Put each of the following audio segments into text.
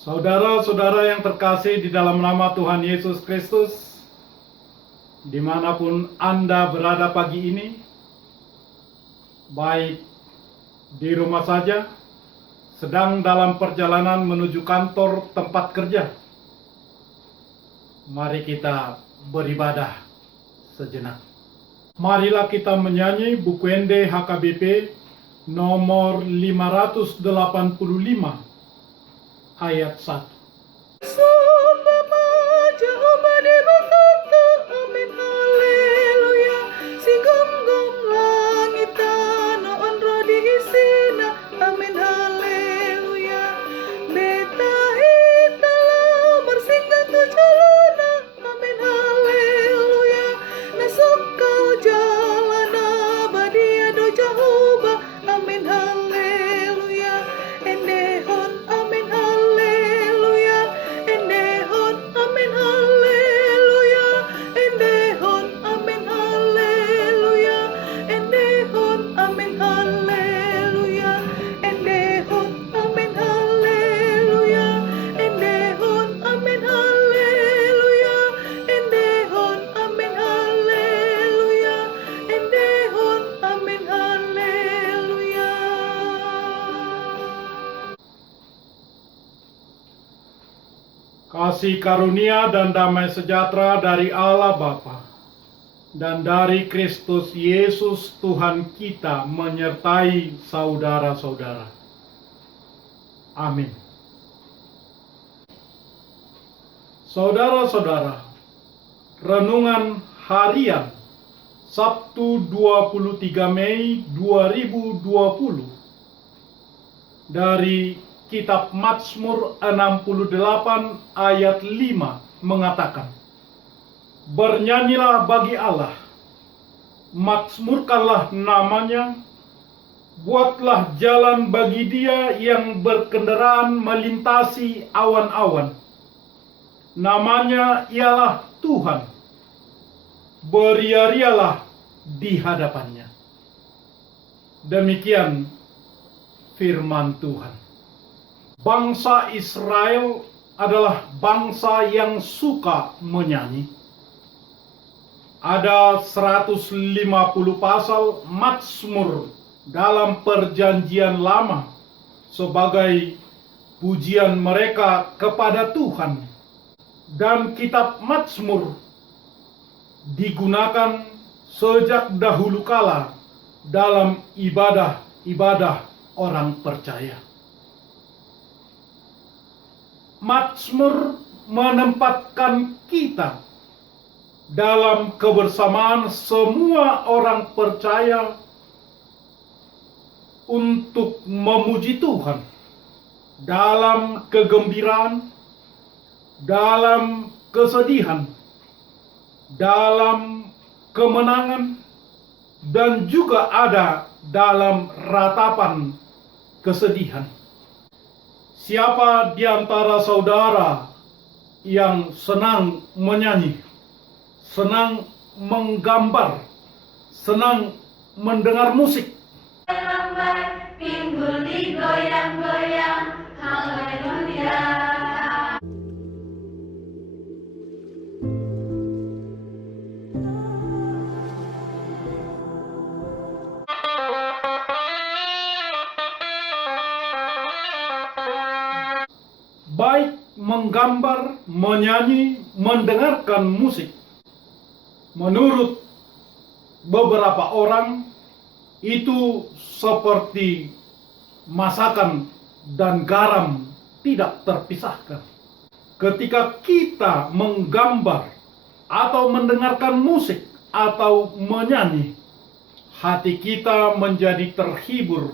Saudara-saudara yang terkasih di dalam nama Tuhan Yesus Kristus, dimanapun Anda berada pagi ini, baik di rumah saja, sedang dalam perjalanan menuju kantor tempat kerja, mari kita beribadah sejenak. Marilah kita menyanyi buku ND HKBP nomor 585 ayat 1. Sumpah Jehovah diberkati, amin haleluya. Singgong langit tanah onro diisina, amin haleluya. Beta hitala bersinggah tu jalana, amin haleluya. Nasuk kau jalan abadia do Jehovah, amin haleluya. Endehon amin haleluya. Endehon amin haleluya. Endehon amin haleluya. Endehon amin haleluya. Endehon amin haleluya. Endehon amin haleluya. Endehon amin haleluya. Endehon amin haleluya. Kasih karunia dan damai sejahtera dari Allah Bapa dan dari Kristus Yesus Tuhan kita menyertai saudara-saudara. Amin. Saudara-saudara, renungan harian Sabtu 23 Mei 2020 dari Kitab Mazmur 68 ayat 5 mengatakan, "Bernyanyilah bagi Allah, mazmurkanlah namanya, buatlah jalan bagi Dia yang berkendaraan melintasi awan-awan. Namanya ialah Tuhan, beria-rialah di hadapannya." Demikian firman Tuhan. Bangsa Israel adalah bangsa yang suka menyanyi. Ada 150 pasal Mazmur dalam Perjanjian Lama sebagai pujian mereka kepada Tuhan. Dan kitab Mazmur digunakan sejak dahulu kala dalam ibadah-ibadah orang percaya. Mazmur menempatkan kita dalam kebersamaan semua orang percaya untuk memuji Tuhan dalam kegembiraan, dalam kesedihan, dalam kemenangan, dan juga ada dalam ratapan kesedihan. Siapa di antara saudara yang senang menyanyi, senang menggambar, senang mendengar musik? Lambai, pinggul digoyang-goyang, haleluya. Baik menggambar, menyanyi, mendengarkan musik, menurut beberapa orang itu seperti masakan dan garam tidak terpisahkan. Ketika kita menggambar atau mendengarkan musik atau menyanyi, hati kita menjadi terhibur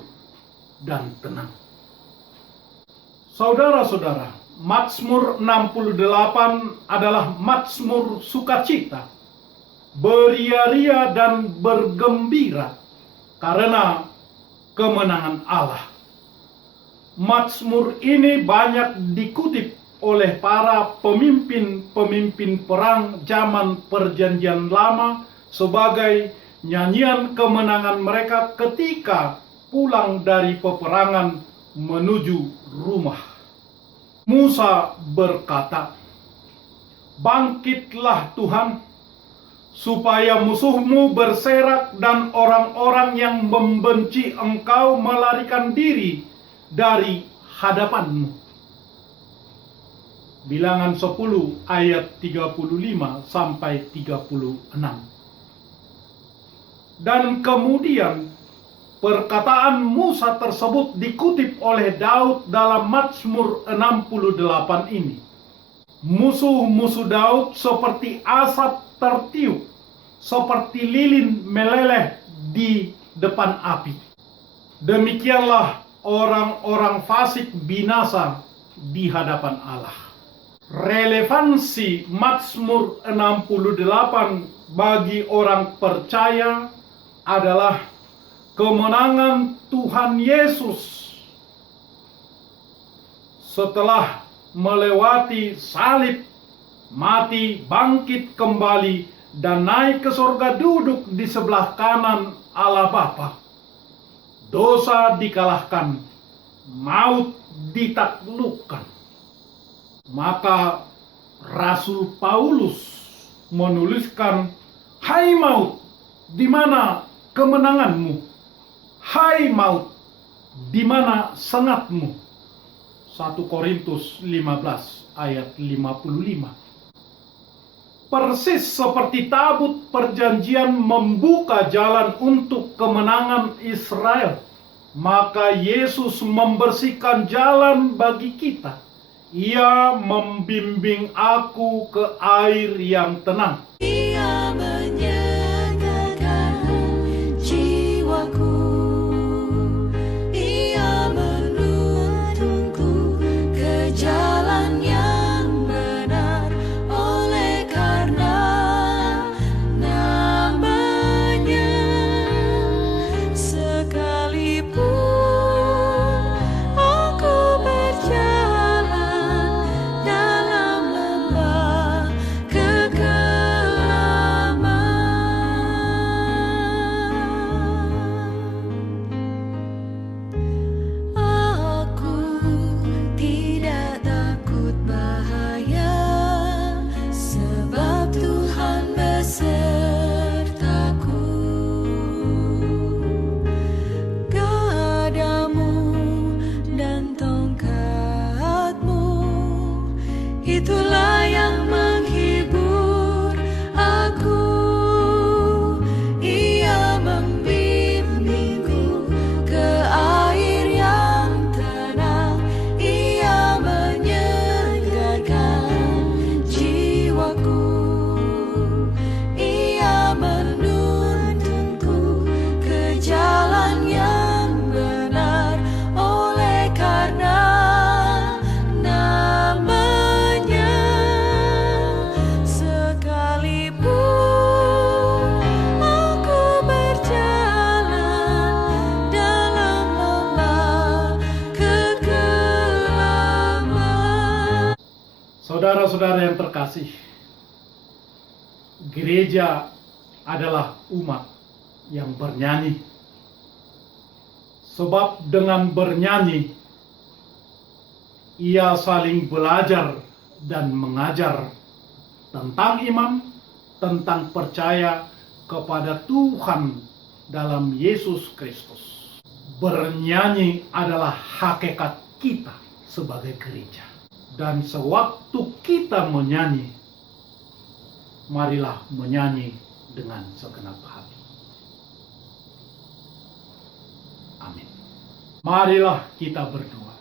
dan tenang. Saudara-saudara, Mazmur 68 adalah Mazmur sukacita, beria-ria dan bergembira karena kemenangan Allah. Mazmur ini banyak dikutip oleh para pemimpin-pemimpin perang zaman Perjanjian Lama sebagai nyanyian kemenangan mereka ketika pulang dari peperangan menuju rumah. Musa berkata, "Bangkitlah Tuhan, supaya musuhmu berserak dan orang-orang yang membenci engkau melarikan diri dari hadapanmu." Bilangan 10 ayat 35 sampai 36. Dan kemudian perkataan Musa tersebut dikutip oleh Daud dalam Mazmur 68 ini. Musuh-musuh Daud seperti asap tertiup, seperti lilin meleleh di depan api. Demikianlah orang-orang fasik binasa di hadapan Allah. Relevansi Mazmur 68 bagi orang percaya adalah kemenangan Tuhan Yesus setelah melewati salib, mati, bangkit kembali, dan naik ke surga duduk di sebelah kanan Allah Bapa. Dosa dikalahkan, maut ditaklukkan. Maka Rasul Paulus menuliskan, "Hai maut, di mana kemenanganmu? Hai maut, di mana sengatmu?" 1 Korintus 15 ayat 55. Persis seperti tabut perjanjian membuka jalan untuk kemenangan Israel, maka Yesus membersihkan jalan bagi kita. Ia membimbing aku ke air yang tenang. Ia menyegarkan jiwaku. Ia menuntunku ke jalan yang benar. Oleh karena namanya, sekalipun aku berjalan dalam lembah kekelaman, aku tidak takut bahaya, sebab Tuhan besertaku. Gadamu dan tongkatmu, itulah yang menghibur aku. Ia membimbingku ke air yang tenang. Ia menyegarkan jiwaku. Ia menuntunku ke jalan yang benar. Oleh karena namanya, sekalipun aku berjalan dalam lembah kekelaman. Saudara-saudara yang terkasih, gereja adalah umat yang bernyanyi. Sebab dengan bernyanyi, ia saling belajar dan mengajar tentang iman, tentang percaya kepada Tuhan dalam Yesus Kristus. Bernyanyi adalah hakikat kita sebagai gereja. Dan sewaktu kita menyanyi, marilah menyanyi dengan segenap hati. Amin. Marilah kita berdoa.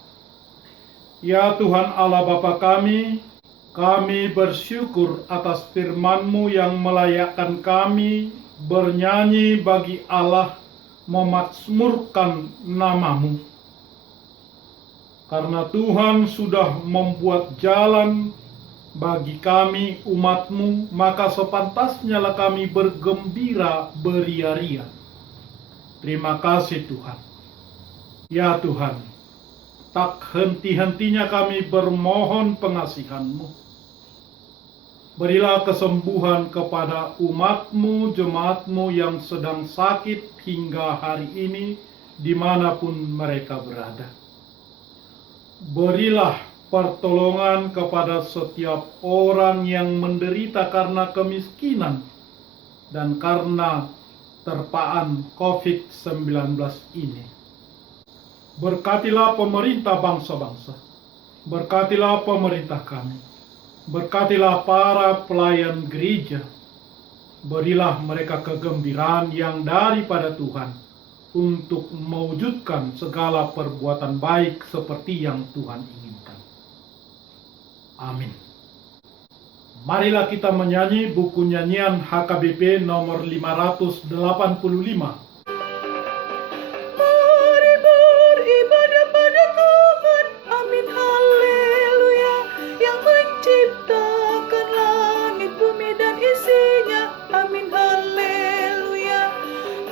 Ya Tuhan Allah Bapa kami bersyukur atas firman-Mu yang melayakkan kami bernyanyi bagi Allah, memakmurkan nama-Mu. Karena Tuhan sudah membuat jalan bagi kami umat-Mu, maka sepantasnyalah kami bergembira beria-ria. Terima kasih Tuhan. Ya Tuhan, tak henti-hentinya kami bermohon pengasihan-Mu. Berilah kesembuhan kepada umat-Mu, jemaat-Mu yang sedang sakit hingga hari ini, dimanapun mereka berada. Berilah pertolongan kepada setiap orang yang menderita karena kemiskinan dan karena terpaan COVID-19 ini. Berkatilah pemerintah bangsa-bangsa, berkatilah pemerintah kami, berkatilah para pelayan gereja, berilah mereka kegembiraan yang daripada Tuhan untuk mewujudkan segala perbuatan baik seperti yang Tuhan inginkan. Amin. Marilah kita menyanyi buku nyanyian HKBP nomor 585. Mari beribadah pada Tuhan, amin haleluya, yang menciptakan langit, bumi dan isinya, amin haleluya.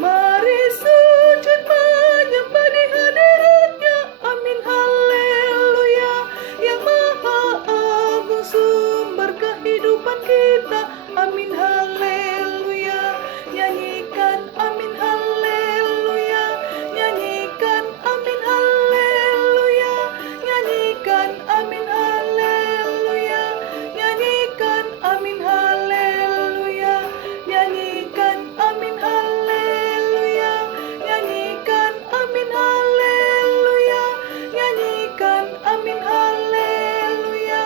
Mari sujud menyembah di hadiratnya, amin haleluya, yang maha agung sumber kehidupan kita, amin haleluya. Nyanyikan amin haleluya, nyanyikan amin haleluya, nyanyikan amin haleluya, nyanyikan amin haleluya, nyanyikan amin haleluya, nyanyikan amin haleluya, nyanyikan amin haleluya,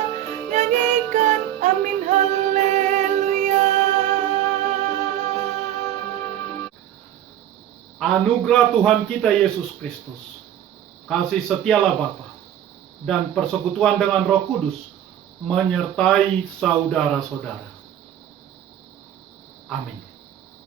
nyanyikan amin haleluya. Anugerah Tuhan kita Yesus Kristus, kasih setialah Bapa, dan persekutuan dengan Roh Kudus menyertai saudara-saudara. Amin.